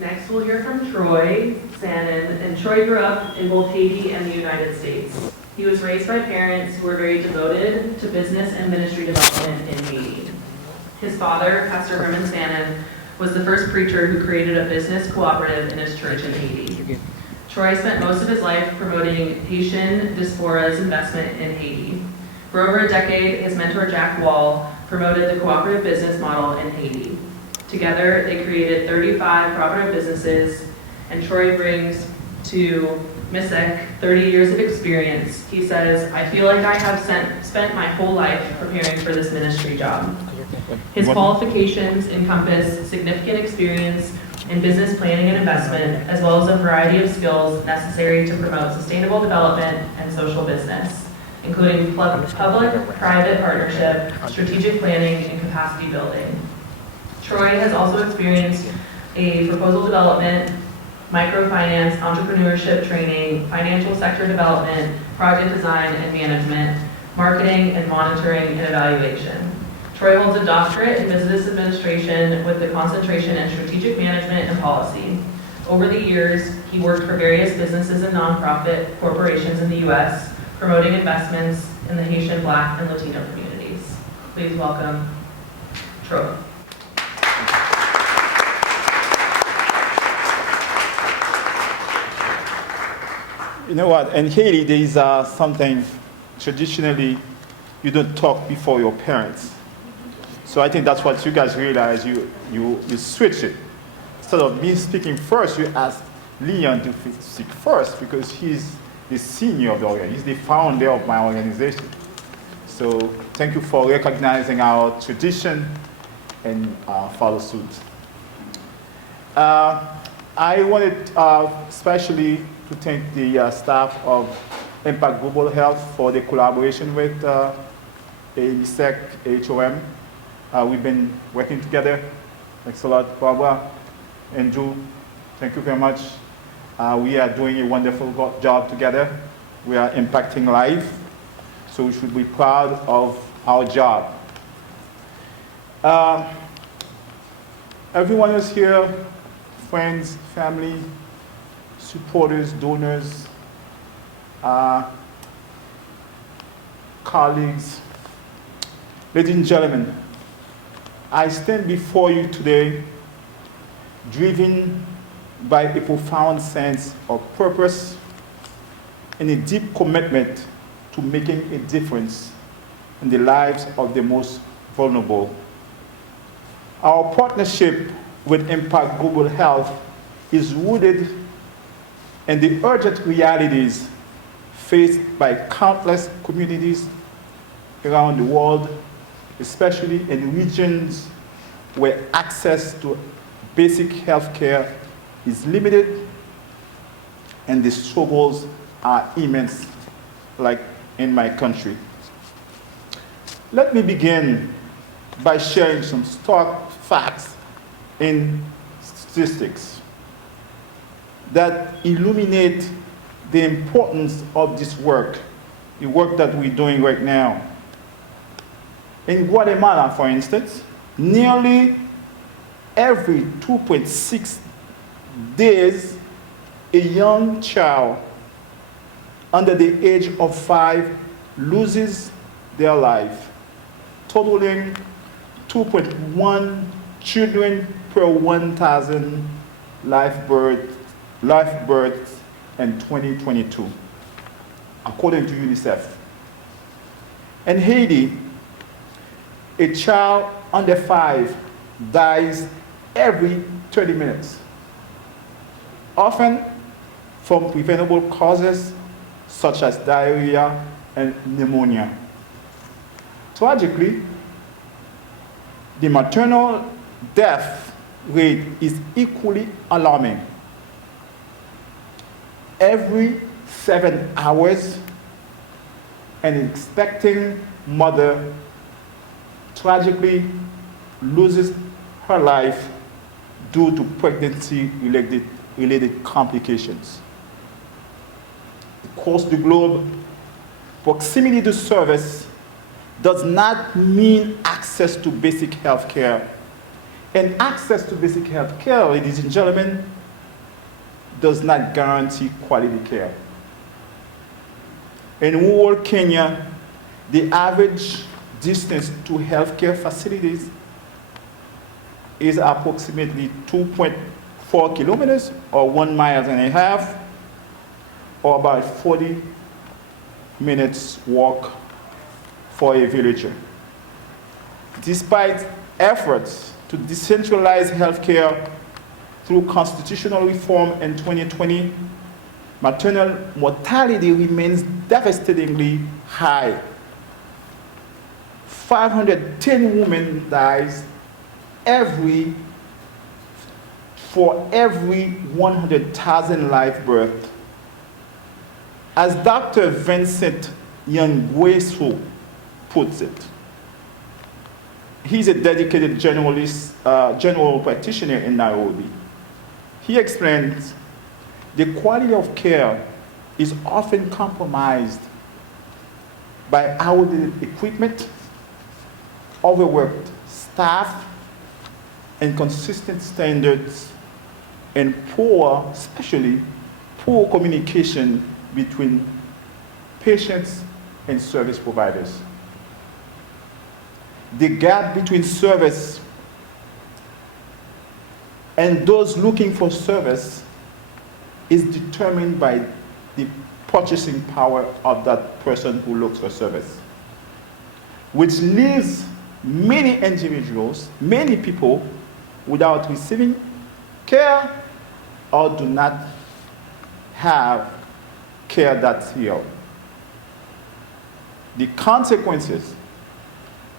Next, we'll hear from Troy Sanon, and Troy grew up in both Haiti and the United States. He was raised by parents who were very devoted to business and ministry development in Haiti. His father, Pastor Herman Sanon, was the first preacher who created a business cooperative in his church in Haiti. Troy spent most of his life promoting Haitian diaspora's investment in Haiti. For over a decade, his mentor, Jack Wall, promoted the cooperative business model in Haiti. Together, they created 35 cooperative businesses, and Troy brings to MISEC 30 years of experience. He says, "I feel like I have spent my whole life preparing for this ministry job." His qualifications encompass significant experience in business planning and investment, as well as a variety of skills necessary to promote sustainable development and social business, including public-private partnership, strategic planning, and capacity building. Troy has also experienced a proposal development, microfinance, entrepreneurship training, financial sector development, project design and management, marketing and monitoring and evaluation. Troy holds a doctorate in business administration with the concentration in strategic management and policy. Over the years, he worked for various businesses and nonprofit corporations in the U.S., promoting investments in the Haitian, Black, and Latino communities. Please welcome Troy. You know what, in Haiti, there is something traditionally you don't talk before your parents. So I think that's what you guys realize, you switch it. Instead of me speaking first, you ask Leon to speak first because he's the senior of the organization. He's the founder of my organization. So thank you for recognizing our tradition and follow suit. I wanted especially to thank the staff of Impact Global Health for the collaboration with MISEC HOM. We've been working together. Thanks a lot, Barbara, Andrew. Thank you very much. We are doing a wonderful job together. We are impacting life, so we should be proud of our job. Everyone is here, friends, family, supporters, donors, colleagues. Ladies and gentlemen, I stand before you today driven by a profound sense of purpose and a deep commitment to making a difference in the lives of the most vulnerable. Our partnership with Impact Global Health is rooted in the urgent realities faced by countless communities around the world, especially in regions where access to basic health care is limited and the struggles are immense, like in my country. Let me begin by sharing some stark facts and statistics that illuminate the importance of this work, the work that we're doing right now. In Guatemala, for instance, nearly every 2.6 days, a young child under the age of 5 loses their life, totaling 2.1 children per 1,000 live births in 2022, according to UNICEF. In Haiti, a child under 5 dies every 30 minutes, often from preventable causes such as diarrhea and pneumonia. Tragically, the maternal death rate is equally alarming. Every 7 hours, an expecting mother tragically loses her life due to pregnancy-related complications. Across the globe, proximity to service does not mean access to basic health care. And access to basic health care, ladies and gentlemen, does not guarantee quality care. In rural Kenya, the average distance to healthcare facilities is approximately 2.4 kilometers or 1.5 miles, or about 40 minutes walk for a villager. Despite efforts to decentralize healthcare through constitutional reform in 2020, maternal mortality remains devastatingly high. 510 women dies for every 100,000 live births. As Dr. Vincent Nyangweso puts it, he's a dedicated general practitioner in Nairobi. He explains the quality of care is often compromised by outdated equipment, overworked staff, inconsistent standards, and especially poor communication between patients and service providers. The gap between service and those looking for service is determined by the purchasing power of that person who looks for service, which leaves many individuals, many people, without receiving care or do not have care that's real. The consequences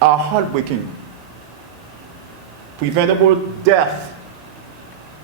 are heartbreaking. Preventable death,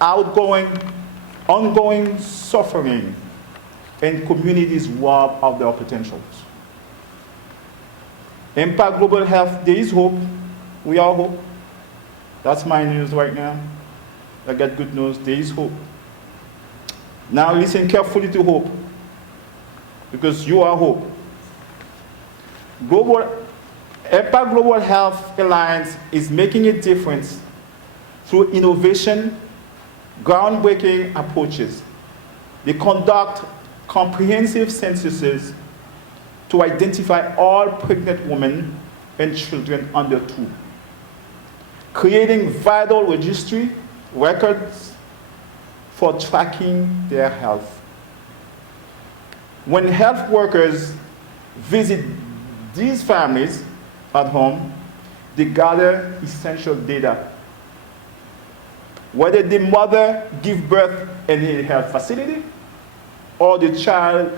ongoing suffering, and communities robbed of their potentials. Impact Global Health, there is hope. We are hope. That's my news right now. I got good news, there is hope. Now listen carefully to hope, because you are hope. Impact Global Health Alliance is making a difference through innovation, groundbreaking approaches. They conduct comprehensive censuses to identify all pregnant women and children under 2, creating vital registry records for tracking their health. When health workers visit these families at home, they gather essential data. Whether the mother gave birth in a health facility or the child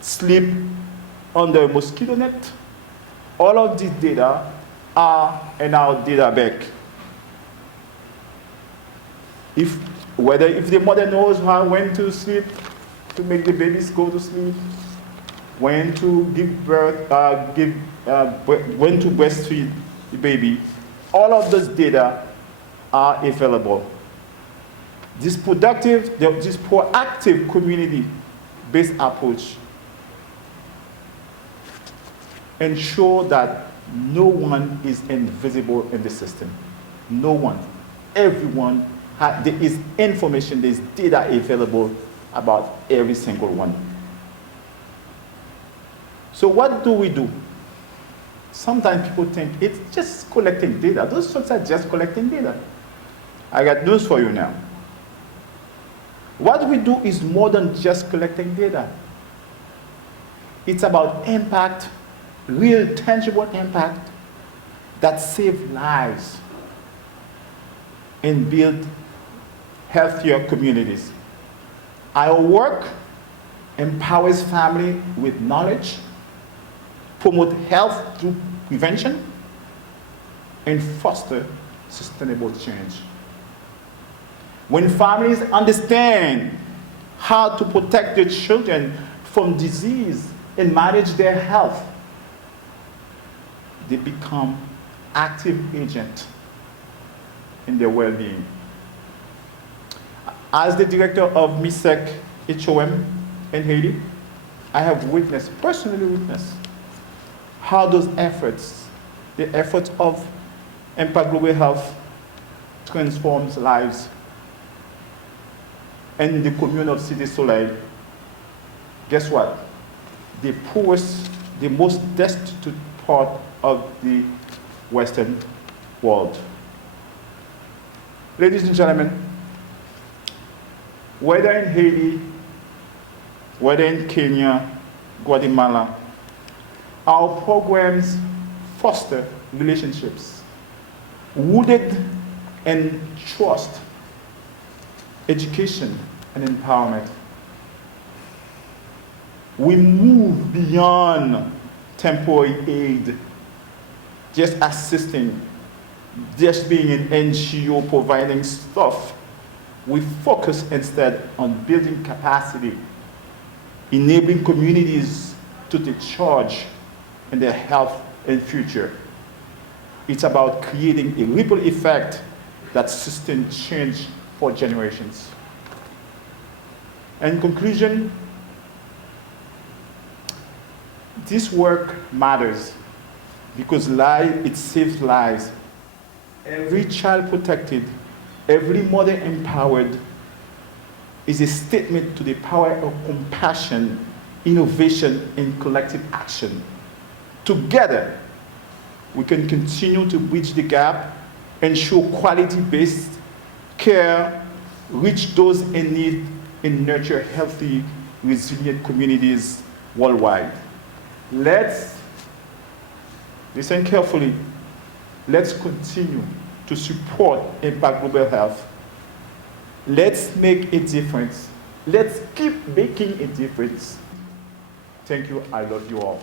sleep under a mosquito net, all of these data are in our data bank. If the mother knows when to sleep, to make the babies go to sleep, when to give birth, when to breastfeed the baby, all of those data are available. This proactive community-based approach ensures that no one is invisible in the system. No one. Everyone, there is information, there is data available about every single one. So what do we do? Sometimes people think it's just collecting data. Those folks are just collecting data. I got news for you now. What we do is more than just collecting data. It's about impact, real tangible impact that saves lives and build healthier communities. Our work empowers family with knowledge, promote health through prevention, and foster sustainable change. When families understand how to protect their children from disease and manage their health, they become active agents in their well-being. As the director of MISEC HOM in Haiti, I have personally witnessed, how those efforts, the efforts of Impact Global Health transforms lives. And in the commune of Cité Soleil, guess what? The poorest, the most destitute part of the Western world. Ladies and gentlemen, whether in Haiti, whether in Kenya, Guatemala, our programs foster relationships rooted in trust, education, and empowerment. We move beyond temporary aid, just assisting, just being an NGO providing stuff. We focus instead on building capacity, enabling communities to take charge in their health and future. It's about creating a ripple effect that sustains change for generations. In conclusion, this work matters because it saves lives. Every child protected, every mother empowered is a statement to the power of compassion, innovation, and collective action. Together, we can continue to bridge the gap, ensure quality-based care, reach those in need, and nurture healthy, resilient communities worldwide. Let's listen carefully. Let's continue to support Impact Global Health. Let's make a difference. Let's keep making a difference. Thank you. I love you all.